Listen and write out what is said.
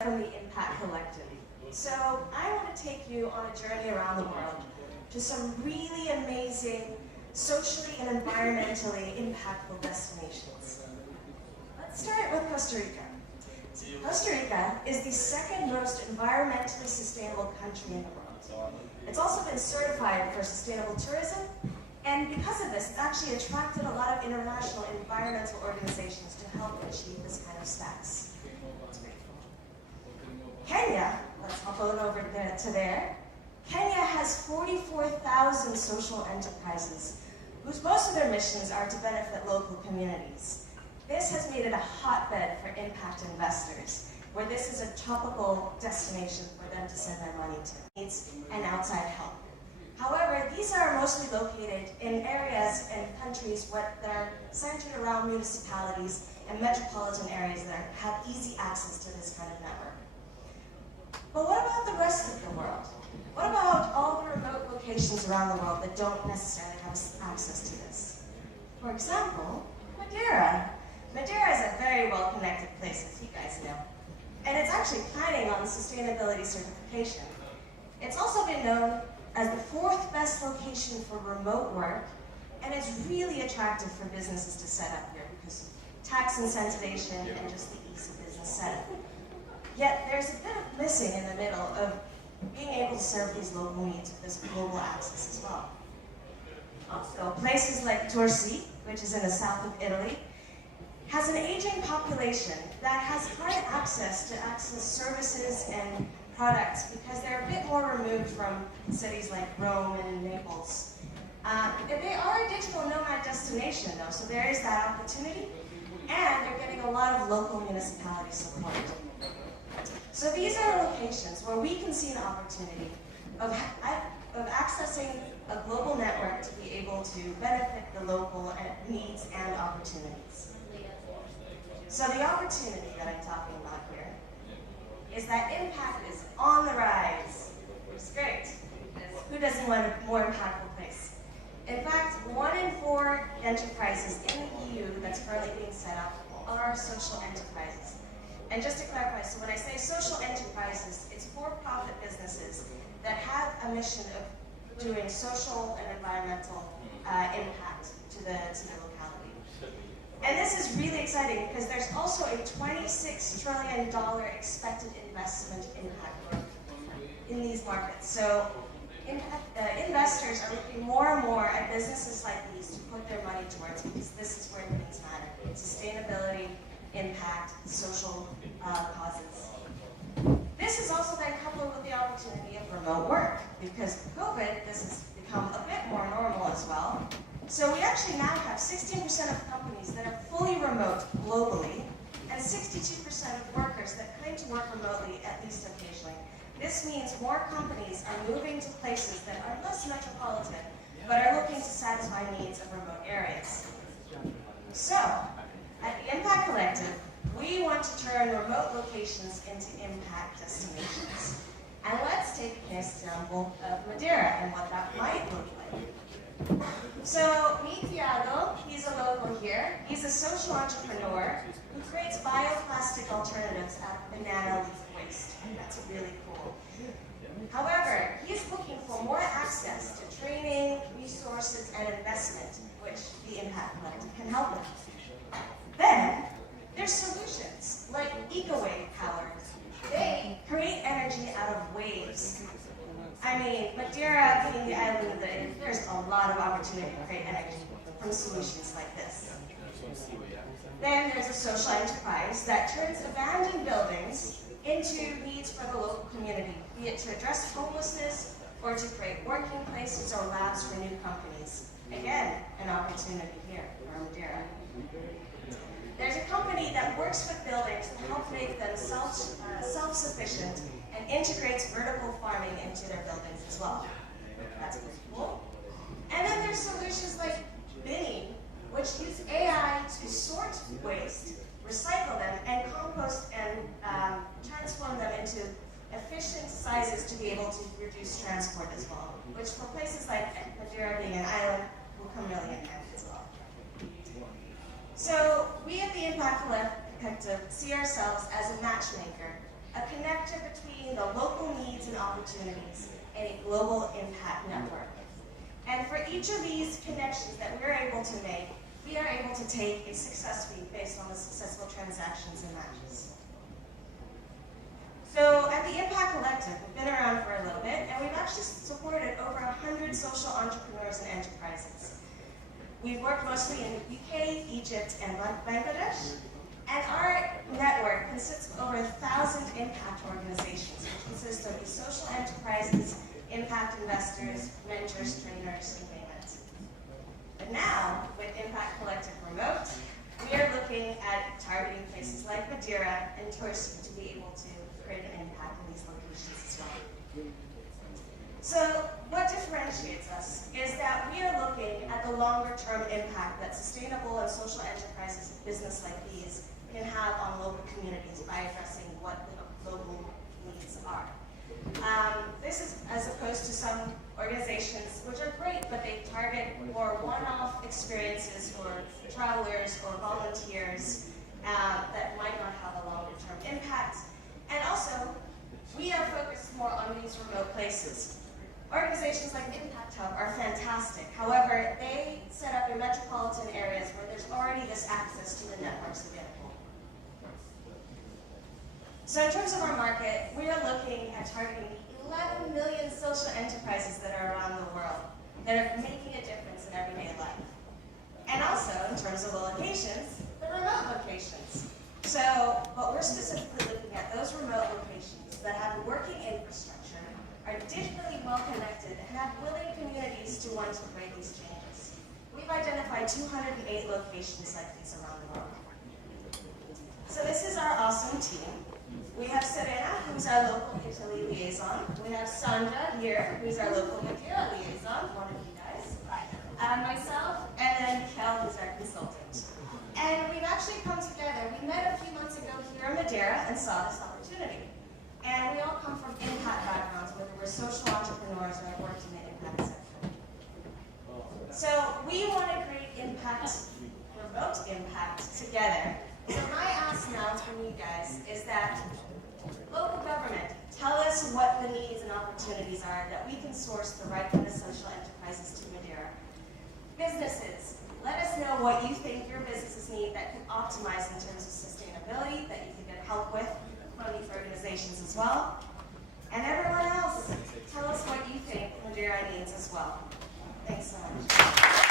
From the Impact Collective. So I want to take you on a journey around the world to some really amazing, socially and environmentally impactful destinations. Let's start with Costa Rica. Costa Rica is the second most environmentally sustainable country in the world. It's also been certified for sustainable tourism, and because of this, it's actually attracted a lot of international environmental organizations to help achieve this kind of status. Kenya, let's hop on over to there. Kenya has 44,000 social enterprises, whose most of their missions are to benefit local communities. This has made it a hotbed for impact investors, where this is a topical destination for them to send their money to, needs and outside help. However, these are mostly located in areas and countries that are centered around municipalities and metropolitan areas that have easy access to this kind of network. But what about the rest of the world? What about all the remote locations around the world that don't necessarily have access to this? For example, Madeira. Madeira is a very well-connected place, as you guys know. And it's actually planning on sustainability certification. It's also been known as the fourth best location for remote work, and it's really attractive for businesses to set up here because of tax incentivization and just the ease of business setup. Yet there's a bit of missing in the middle of being able to serve these local needs with this global access as well. Also, places like Torsi, which is in the south of Italy, has an aging population that has hard access to services and products because they're a bit more removed from cities like Rome and Naples. They are a digital nomad destination though, so there is that opportunity, and they're getting a lot of local municipality support. So these are locations where we can see an opportunity of accessing a global network to be able to benefit the local needs and opportunities. So the opportunity that I'm talking about here is that impact is on the rise, which is great, because who doesn't want a more impactful place? In fact, 1 in 4 enterprises in the EU that's currently being set up are social enterprises. And just to clarify, so when I say social enterprises, it's for-profit businesses that have a mission of doing social and environmental impact to the locality. And this is really exciting because there's also a $26 trillion expected investment impact in these markets. So investors are looking more and more at businesses like these to put their money towards, because this is where things matter. Sustainability, impact, social causes. This is also then coupled with the opportunity of remote work, because with COVID, this has become a bit more normal as well. So we actually now have 16% of companies that are fully remote globally, and 62% of workers that claim to work remotely at least occasionally. This means more companies are moving to places that are less metropolitan, but are looking to satisfy needs of remote areas. So, at the Impact Collective, we want to turn remote locations into impact destinations. And let's take an example of Madeira and what that might look like. So, meet Thiago. He's a local here. He's a social entrepreneur who creates bioplastic alternatives out of banana leaf waste. That's really cool. However, he's looking for more access to training, resources, and investment, which the Impact Collective can help with. Then, there's solutions like EcoWave power. They create energy out of waves. I mean, Madeira being the island of there's a lot of opportunity to create energy from solutions like this. Then there's a social enterprise that turns abandoned buildings into needs for the local community, be it to address homelessness or to create working places or labs for new companies. Again, an opportunity here for Madeira. There's a company that works with buildings to help make them self-sufficient and integrates vertical farming into their buildings as well. That's pretty cool. And then there's solutions like binning, which use AI to sort waste, recycle them, and compost and transform them into efficient sizes to be able to reduce transport as well, which for places like Madeira being an island will come really in handy as well. So we at the Impact Collective see ourselves as a matchmaker, a connector between the local needs and opportunities and a global impact network. And for each of these connections that we're able to make, we are able to take a success fee based on the successful transactions and matches. So at the Impact Collective, we've been around for a little bit, and we've actually supported over 100 social entrepreneurs and enterprises. We've worked mostly in the UK, Egypt, and Bangladesh, and our network consists of over 1,000 impact organizations, which consist of social enterprises, impact investors, mentors, trainers, and payments. But now, with Impact Collective Remote, we are looking at targeting places like Madeira and Turkey to be able to create an impact in these locations as well. So what differentiates us is that we are looking at the longer-term impact that sustainable and social enterprises and business like these can have on local communities by addressing what the local needs are. This is as opposed to some organizations which are great, but they target more one-off experiences for travelers or volunteers that might not have a longer-term impact. And also, we are focused more on these remote places. Organizations like Impact Hub are fantastic. However, they set up in metropolitan areas where there's already this access to the networks available. So in terms of our market, we are looking at targeting 11 million social enterprises that are around the world that are making a difference in everyday life. And also, in terms of the locations, the remote locations. So, but we're specifically looking at those remote locations that have a working infrastructure, are digitally well connected, and have willing communities to want to create these changes. We've identified 208 locations like these around the world. So this is our awesome team. We have Serena, who's our local Italy liaison. We have Sandra here, who's our local Madeira liaison, one of you guys. Myself, and then Kel, who's our consultant. And we've actually come together. We met a few months ago here in Madeira and saw this opportunity. And we all come from impact backgrounds, whether we're social entrepreneurs or have worked in the impact sector. So we want to create impact, remote impact, together. So my ask now from you guys is that local government, tell us what the needs and opportunities are that we can source the right kind of social enterprises to Madeira. Businesses, let us know what you think your businesses need that can optimize in terms of sustainability, that you can get help with from these organizations as well. And everyone else, tell us what you think Madeira needs as well. Thanks so much.